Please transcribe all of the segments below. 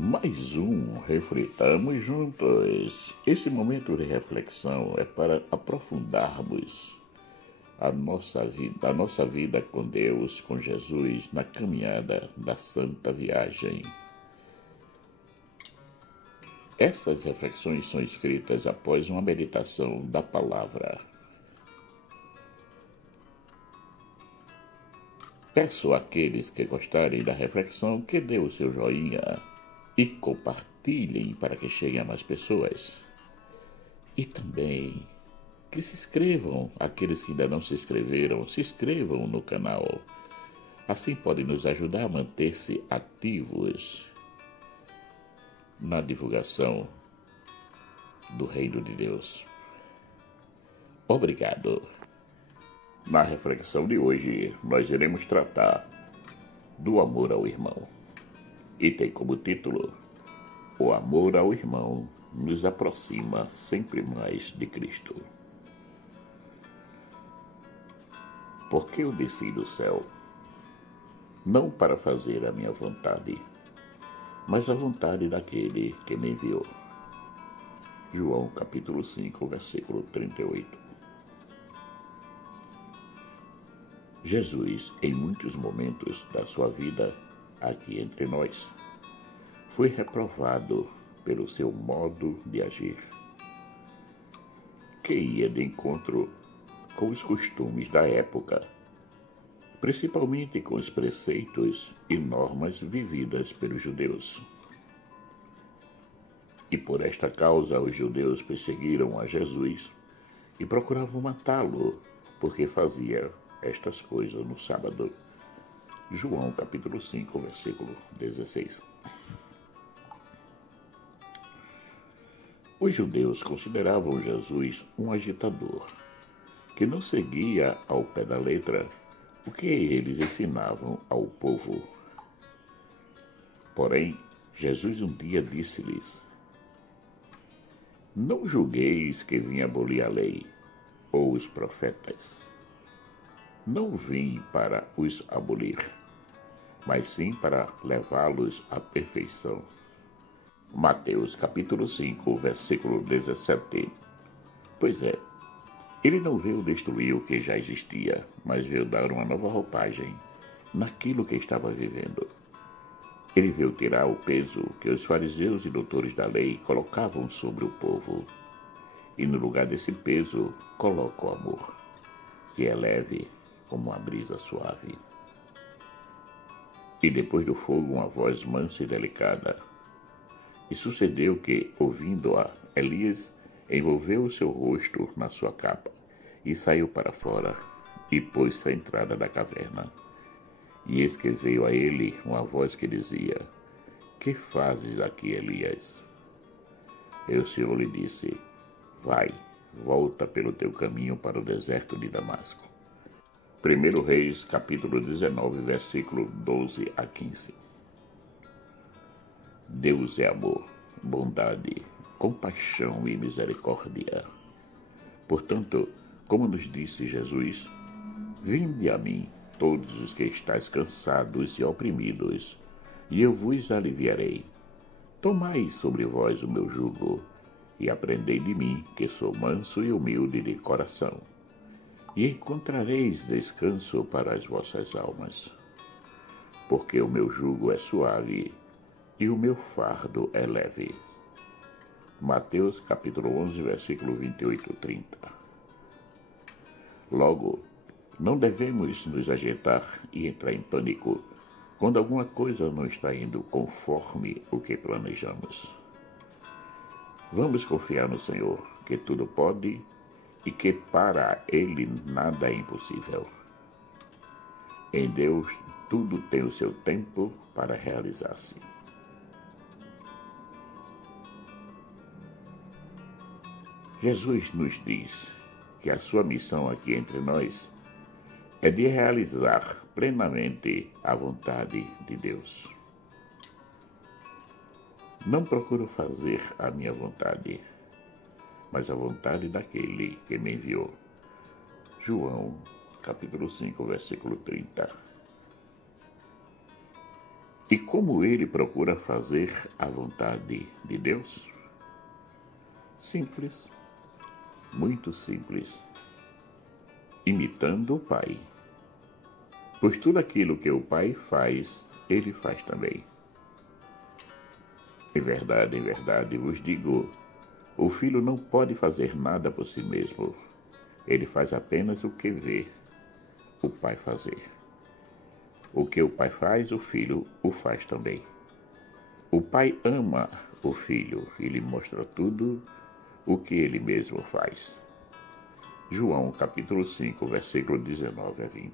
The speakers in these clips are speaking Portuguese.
Mais um Reflitamos Juntos. Esse momento de reflexão é para aprofundarmos a nossa vida com Deus, com Jesus, na caminhada da Santa Viagem. Essas reflexões são escritas após uma meditação da palavra. Peço àqueles que gostarem da reflexão que dê o seu joinha e compartilhem para que cheguem a mais pessoas. E também que se inscrevam, aqueles que ainda não se inscreveram, se inscrevam no canal. Assim podem nos ajudar a manter-se ativos na divulgação do Reino de Deus. Obrigado. Na reflexão de hoje, nós iremos tratar do amor ao irmão. E tem como título: O amor ao irmão nos aproxima sempre mais de Cristo. Porque eu desci do céu, não para fazer a minha vontade, mas a vontade daquele que me enviou. João capítulo 5, versículo 38. Jesus, em muitos momentos da sua vida aqui entre nós, foi reprovado pelo seu modo de agir, que ia de encontro com os costumes da época, principalmente com os preceitos e normas vividas pelos judeus. E por esta causa os judeus perseguiram a Jesus e procuravam matá-lo, porque fazia estas coisas no sábado. João capítulo 5, versículo 16. Os judeus consideravam Jesus um agitador, que não seguia ao pé da letra o que eles ensinavam ao povo. Porém, Jesus um dia disse-lhes: Não julgueis que vim abolir a lei ou os profetas. Não vim para os abolir, mas sim para levá-los à perfeição. Mateus capítulo 5, versículo 17. Pois é, ele não veio destruir o que já existia, mas veio dar uma nova roupagem naquilo que estava vivendo. Ele veio tirar o peso que os fariseus e doutores da lei colocavam sobre o povo, e no lugar desse peso coloca o amor, que é leve como uma brisa suave. E depois do fogo uma voz mansa e delicada. E sucedeu que, ouvindo-a, Elias envolveu o seu rosto na sua capa e saiu para fora e pôs-se à entrada da caverna. E eis que veio a ele uma voz que dizia: Que fazes aqui, Elias? E o Senhor lhe disse: Vai, volta pelo teu caminho para o deserto de Damasco. 1 Reis, capítulo 19, versículo 12 a 15. Deus é amor, bondade, compaixão e misericórdia. Portanto, como nos disse Jesus, vinde a mim, todos os que estáis cansados e oprimidos, e eu vos aliviarei. Tomai sobre vós o meu jugo, e aprendei de mim, que sou manso e humilde de coração, e encontrareis descanso para as vossas almas. Porque o meu jugo é suave e o meu fardo é leve. Mateus capítulo 11, versículo 28 e 30. Logo, não devemos nos agitar e entrar em pânico quando alguma coisa não está indo conforme o que planejamos. Vamos confiar no Senhor, que tudo pode e que para Ele nada é impossível. Em Deus, tudo tem o seu tempo para realizar-se. Jesus nos diz que a sua missão aqui entre nós é de realizar plenamente a vontade de Deus. Não procuro fazer a minha vontade, mas a vontade daquele que me enviou. João, capítulo 5, versículo 30. E como ele procura fazer a vontade de Deus? Simples, muito simples, imitando o Pai. Pois tudo aquilo que o Pai faz, ele faz também. Em verdade vos digo, o Filho não pode fazer nada por si mesmo. Ele faz apenas o que vê o Pai fazer. O que o Pai faz, o Filho o faz também. O Pai ama o Filho e lhe mostra tudo o que ele mesmo faz. João capítulo 5, versículo 19 a 20.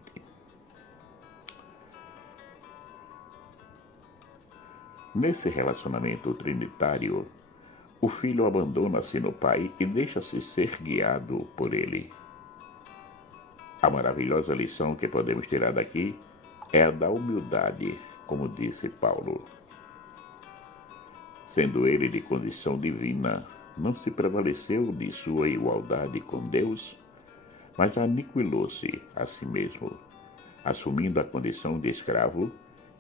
Nesse relacionamento trinitário, o Filho abandona-se no Pai e deixa-se ser guiado por ele. A maravilhosa lição que podemos tirar daqui é a da humildade, como disse Paulo. Sendo ele de condição divina, não se prevaleceu de sua igualdade com Deus, mas aniquilou-se a si mesmo, assumindo a condição de escravo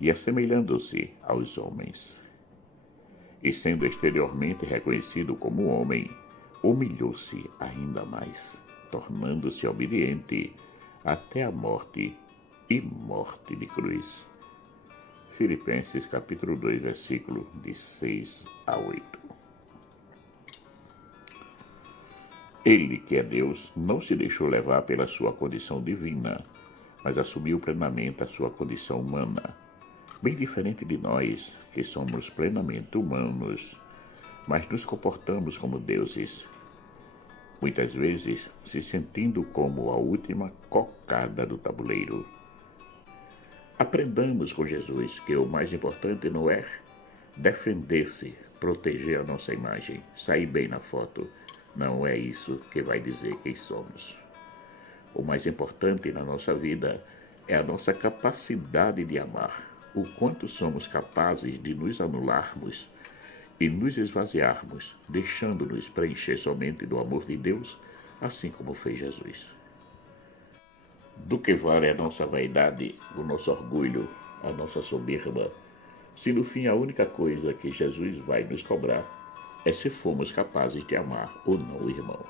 e assemelhando-se aos homens. E sendo exteriormente reconhecido como homem, humilhou-se ainda mais, tornando-se obediente até a morte e morte de cruz. Filipenses capítulo 2, versículo de 6 a 8. Ele, que é Deus, não se deixou levar pela sua condição divina, mas assumiu plenamente a sua condição humana, bem diferente de nós, que somos plenamente humanos, mas nos comportamos como deuses, muitas vezes se sentindo como a última cocada do tabuleiro. Aprendamos com Jesus que o mais importante não é defender-se, proteger a nossa imagem, sair bem na foto. Não é isso que vai dizer quem somos. O mais importante na nossa vida é a nossa capacidade de amar, o quanto somos capazes de nos anularmos e nos esvaziarmos, deixando-nos preencher somente do amor de Deus, assim como fez Jesus. Do que vale a nossa vaidade, o nosso orgulho, a nossa soberba, se no fim a única coisa que Jesus vai nos cobrar é se formos capazes de amar ou não o irmão.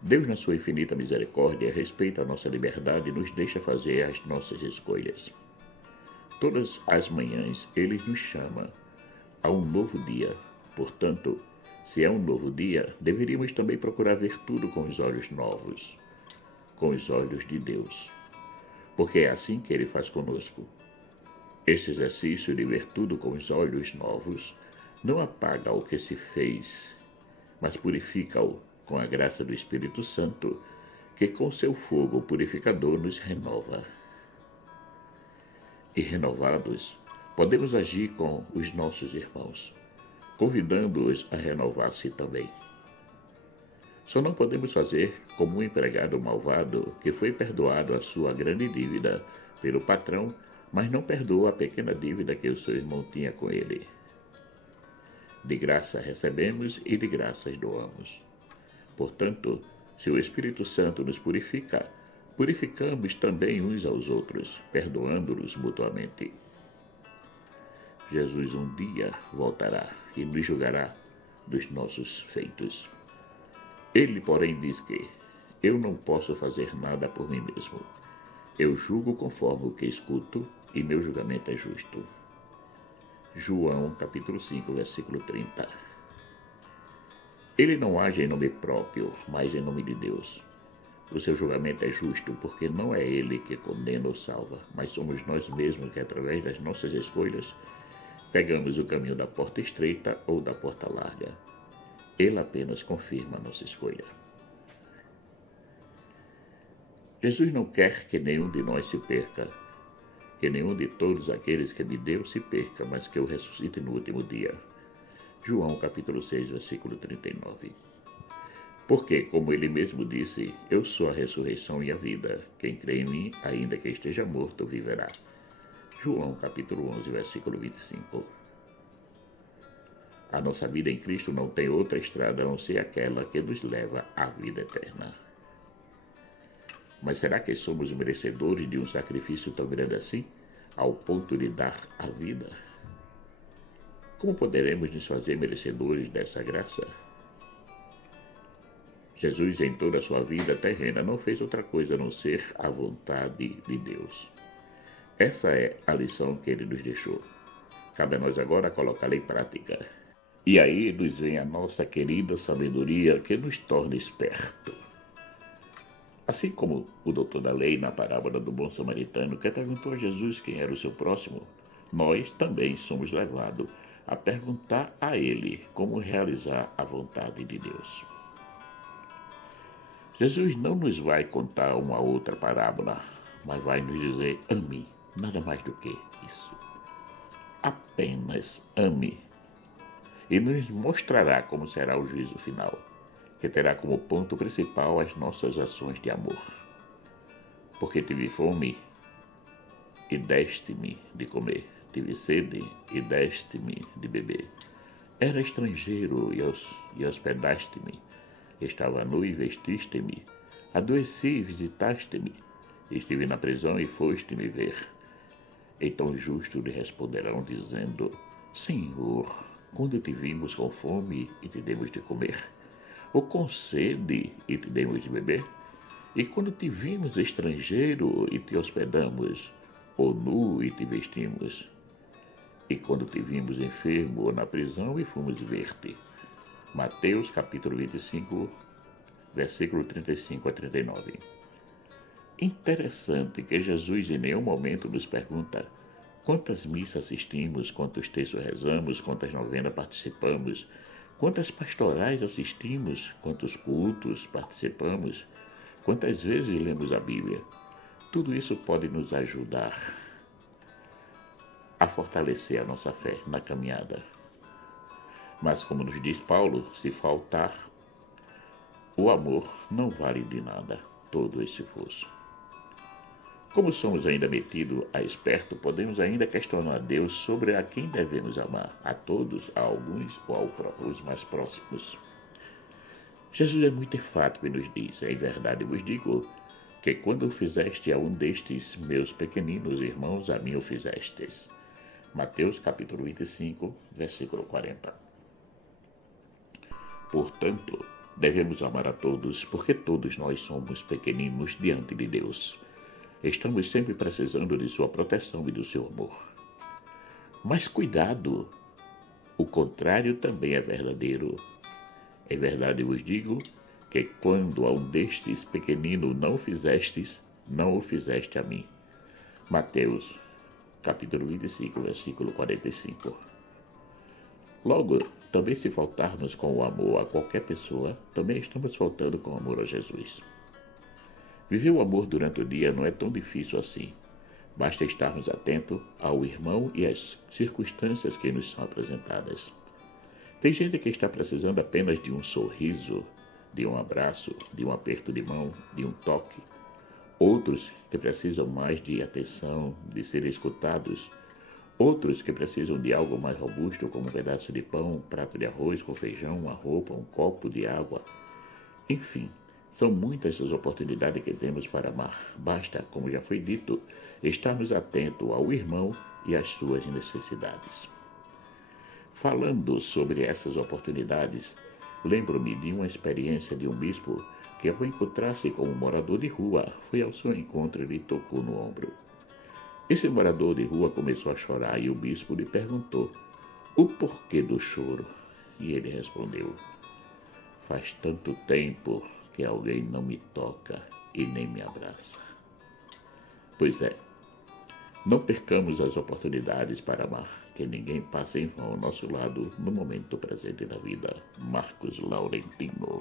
Deus, na sua infinita misericórdia, respeita a nossa liberdade e nos deixa fazer as nossas escolhas. Todas as manhãs Ele nos chama a um novo dia. Portanto, se é um novo dia, deveríamos também procurar ver tudo com os olhos novos, com os olhos de Deus, porque é assim que Ele faz conosco. Esse exercício de ver tudo com os olhos novos não apaga o que se fez, mas purifica-o com a graça do Espírito Santo, que com seu fogo purificador nos renova. E renovados, podemos agir com os nossos irmãos, convidando-os a renovar-se também. Só não podemos fazer como um empregado malvado que foi perdoado a sua grande dívida pelo patrão, mas não perdoou a pequena dívida que o seu irmão tinha com ele. De graça recebemos e de graças doamos. Portanto, se o Espírito Santo nos purifica, purificamos também uns aos outros, perdoando-nos mutuamente. Jesus um dia voltará e nos julgará dos nossos feitos. Ele, porém, diz que eu não posso fazer nada por mim mesmo. Eu julgo conforme o que escuto e meu julgamento é justo. João, capítulo 5, versículo 30. Ele não age em nome próprio, mas em nome de Deus. O seu julgamento é justo porque não é ele que condena ou salva, mas somos nós mesmos que, através das nossas escolhas, pegamos o caminho da porta estreita ou da porta larga. Ele apenas confirma a nossa escolha. Jesus não quer que nenhum de nós se perca, que nenhum de todos aqueles que de Deus se perca, mas que o ressuscite no último dia. João capítulo 6, versículo 39. Porque, como ele mesmo disse, eu sou a ressurreição e a vida. Quem crê em mim, ainda que esteja morto, viverá. João capítulo 11, versículo 25. A nossa vida em Cristo não tem outra estrada a não ser aquela que nos leva à vida eterna. Mas será que somos merecedores de um sacrifício tão grande assim? ao ponto de dar a vida? Como poderemos nos fazer merecedores dessa graça? Jesus, em toda a sua vida terrena, não fez outra coisa a não ser a vontade de Deus. Essa é a lição que ele nos deixou. Cabe a nós agora colocá-la em prática. E aí nos vem a nossa querida sabedoria que nos torna esperto. Assim como o doutor da lei, na parábola do bom samaritano, que perguntou a Jesus quem era o seu próximo, nós também somos levados a perguntar a ele como realizar a vontade de Deus. Jesus não nos vai contar uma outra parábola, mas vai nos dizer: ame, nada mais do que isso. Apenas ame. E nos mostrará como será o juízo final, que terá como ponto principal as nossas ações de amor. Porque tive fome e deste-me de comer, tive sede e deste-me de beber. Era estrangeiro e hospedaste-me, estava nu e vestiste-me, adoeci e visitaste-me, estive na prisão e foste-me ver. Então os justos lhe responderão dizendo: Senhor, quando te vimos com fome e te demos de comer, ou com sede e te demos de beber? E quando te vimos estrangeiro e te hospedamos, ou nu e te vestimos? E quando te vimos enfermo ou na prisão e fomos ver-te? Mateus capítulo 25, versículo 35 a 39. Interessante que Jesus em nenhum momento nos pergunta quantas missas assistimos, quantos textos rezamos, quantas novenas participamos, quantas pastorais assistimos, quantos cultos participamos, quantas vezes lemos a Bíblia. Tudo isso pode nos ajudar a fortalecer a nossa fé na caminhada. Mas, como nos diz Paulo, se faltar o amor, não vale de nada todo esse esforço. Como somos ainda metidos a esperto, podemos ainda questionar Deus sobre a quem devemos amar, a todos, a alguns ou aos mais próximos. Jesus é muito enfático e nos diz: em verdade vos digo, que quando fizeste a um destes meus pequeninos irmãos, a mim o fizestes. Mateus capítulo 25, versículo 40. Portanto, devemos amar a todos, porque todos nós somos pequeninos diante de Deus. Estamos sempre precisando de sua proteção e do seu amor. Mas cuidado, o contrário também é verdadeiro. Em verdade vos digo que quando a um destes pequeninos não fizestes, não o fizeste a mim. Mateus, capítulo 25, versículo 45. Logo, também se faltarmos com o amor a qualquer pessoa, também estamos faltando com o amor a Jesus. Viver o amor durante o dia não é tão difícil assim. Basta estarmos atentos ao irmão e às circunstâncias que nos são apresentadas. Tem gente que está precisando apenas de um sorriso, de um abraço, de um aperto de mão, de um toque. Outros que precisam mais de atenção, de serem escutados. Outros que precisam de algo mais robusto, como um pedaço de pão, um prato de arroz com feijão, uma roupa, um copo de água. Enfim, são muitas as oportunidades que temos para amar. Basta, como já foi dito, estarmos atentos ao irmão e às suas necessidades. Falando sobre essas oportunidades, lembro-me de uma experiência de um bispo que, ao encontrar-se com um morador de rua, foi ao seu encontro e lhe tocou no ombro. Esse morador de rua começou a chorar e o bispo lhe perguntou o porquê do choro. E ele respondeu: faz tanto tempo que alguém não me toca e nem me abraça. Pois é, não percamos as oportunidades para amar, que ninguém passe em vão ao nosso lado no momento presente da vida. Marcos Laurentino.